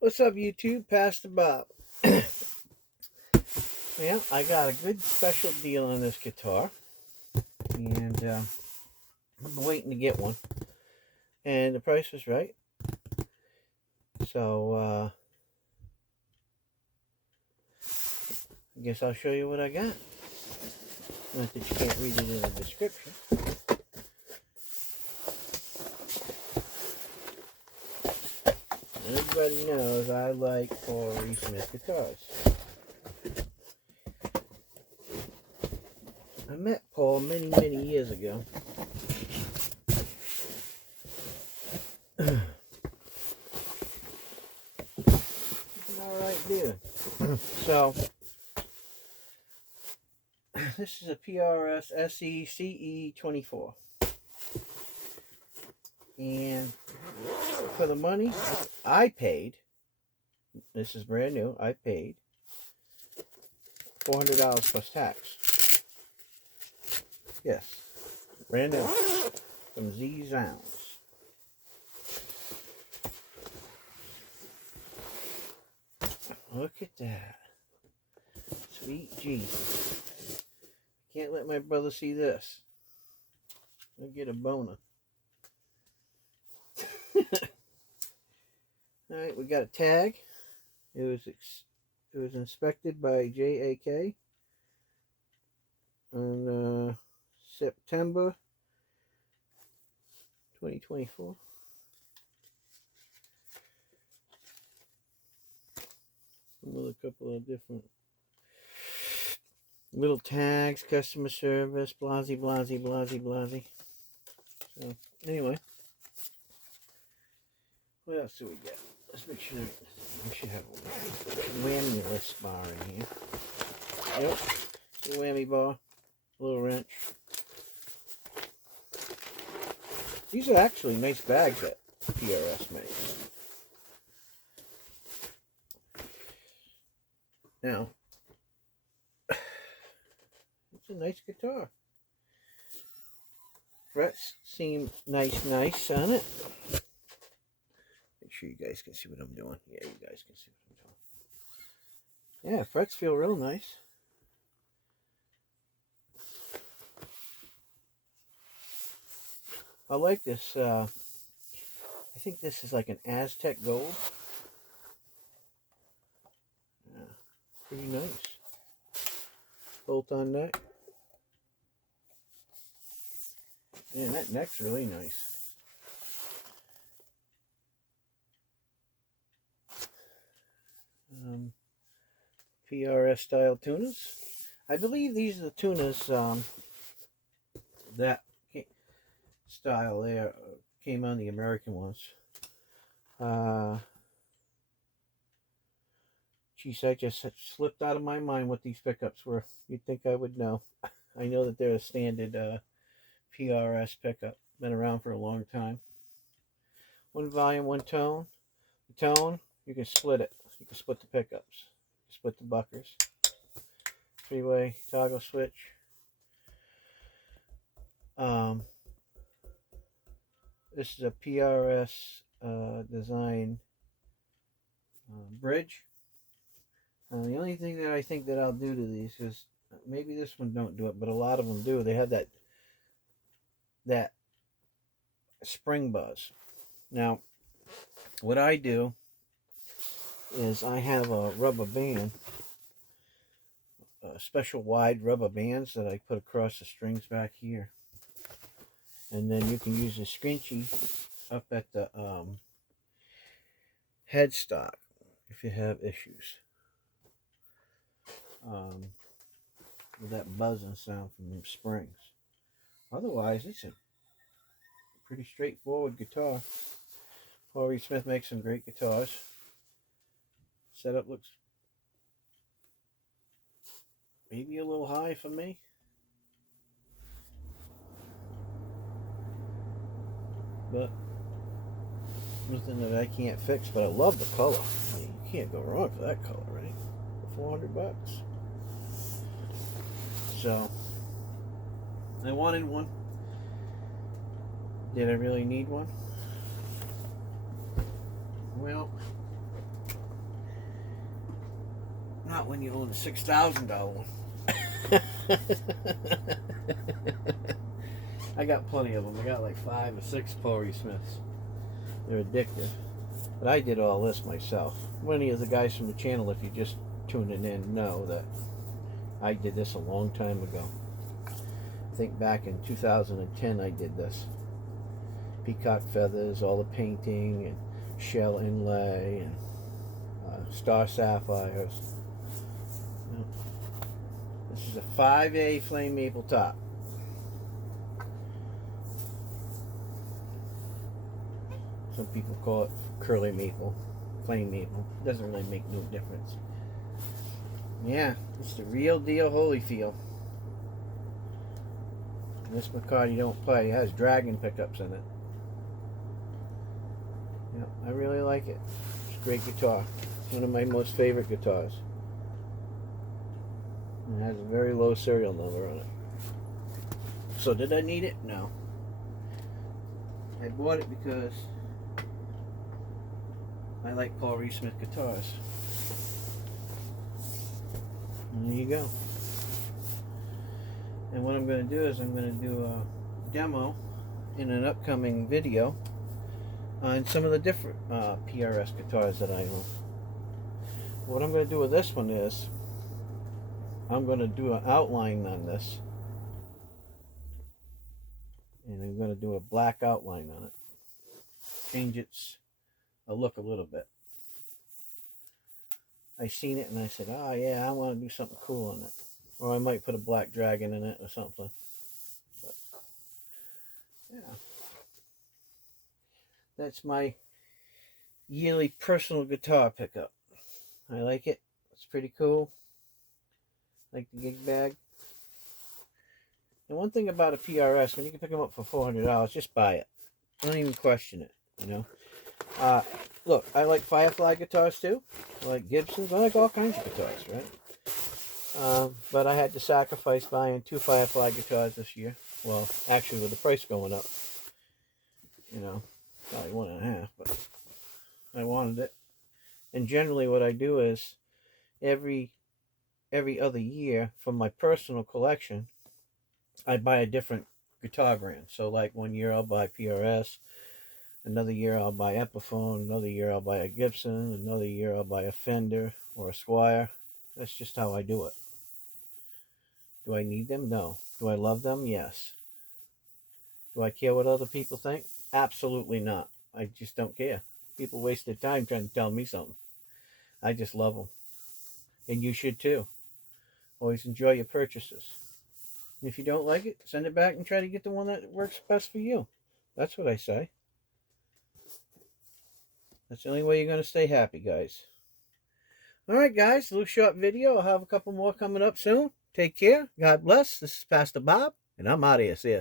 What's up, YouTube? Pastor Bob. Yeah, I got a good special deal on this guitar, and I'm waiting to get one. And the price was right, so I guess I'll show you what I got. Not that you can't read it in the description. Everybody knows I like Paul Reed Smith guitars. I met Paul many, many years ago. He's an alright dude. So, this is a PRS SE-CE24. And for the money I paid, this is brand new, I paid $400 plus tax. Yes, brand new from Z Sounds. Look at that. Sweet Jesus. Can't let my brother see this. I'll get a boner. Alright, we got a tag. It was inspected by JAK on September 2024. With a couple of different little tags, customer service, blasey, blasey, blasey, blasey. So, anyway, what else do we get? Let's make sure we should have a whammy list bar in here. Yep, a whammy bar, a little wrench. These are actually nice bags that PRS makes. Now, it's a nice guitar. Frets seem nice on it. Make sure you guys can see what I'm doing. Yeah, you guys can see what I'm doing. Yeah, frets feel real nice. I like this. I think this is like an AZTEC gold. Yeah, pretty nice. Bolt-on neck. Man, that neck's really nice. PRS style tunas. I believe these are the tunas that style there came on the American ones. Geez, I just slipped out of my mind what these pickups were. You'd think I would know. I know that they're a standard PRS pickup. Been around for a long time. One volume, one tone. The tone, you can split it. You can split the pickups. Split the buckers. Three-way toggle switch. This is a PRS design bridge. The only thing that I think that I'll do to these is maybe this one don't do it, but a lot of them do. They have that spring buzz. Now, what I do is I have a rubber band, special wide rubber bands that I put across the strings back here, and then you can use a scrunchie up at the headstock if you have issues with that buzzing sound from them springs. Otherwise, it's a pretty straightforward guitar. Paul Reed Smith makes some great guitars. Setup looks maybe a little high for me. But nothing that I can't fix. But I love the color. I mean, you can't go wrong for that color, right? For $400. So I wanted one. Did I really need one? Well, Not when you own a $6,000 one. I got plenty of them. I got like 5 or 6 Corey Smiths. They're addictive. But I did all this myself. Many of the guys from the channel, if you just tuning in, know that I did this a long time ago. I think back in 2010 I did this. Peacock feathers, all the painting, and shell inlay, and star sapphires. This is a 5A flame maple top. Some people call it curly maple, flame maple. Doesn't really make no difference. Yeah, it's the real deal Holyfield. This McCarty don't play. It has dragon pickups in it. Yeah, I really like it. It's a great guitar. One of my most favorite guitars. It has a very low serial number on it. So did I need it? No. I bought it because I like Paul Reed Smith guitars. And there you go. And what I'm going to do is I'm going to do a demo in an upcoming video on some of the different PRS guitars that I own. What I'm going to do with this one is I'm going to do an outline on this, and I'm going to do a black outline on it, change its look a little bit. I seen it and I said, oh yeah, I want to do something cool on it, or I might put a black dragon in it or something. But yeah, that's my yearly personal guitar pickup. I like it. It's pretty cool. Like the gig bag. And one thing about a PRS, when you can pick them up for $400, just buy it. Don't even question it, you know. Look, I like Firefly guitars too. I like Gibsons. I like all kinds of guitars, right? But I had to sacrifice buying 2 Firefly guitars this year. Well, actually with the price going up, you know, probably 1.5, but I wanted it. And generally what I do is every other year for my personal collection, I buy a different guitar brand. So like one year I'll buy PRS, another year I'll buy Epiphone, another year I'll buy a Gibson, another year I'll buy a Fender or a Squier. That's just how I do it. Do I need them? No. Do I love them? Yes. Do I care what other people think? Absolutely not. I just don't care. People waste their time trying to tell me something. I just love them. And you should too. Always enjoy your purchases. And if you don't like it, send it back and try to get the one that works best for you. That's what I say. That's the only way you're going to stay happy, guys. Alright, guys. A little short video. I'll have a couple more coming up soon. Take care. God bless. This is Pastor Bob, and I'm out of here. See ya.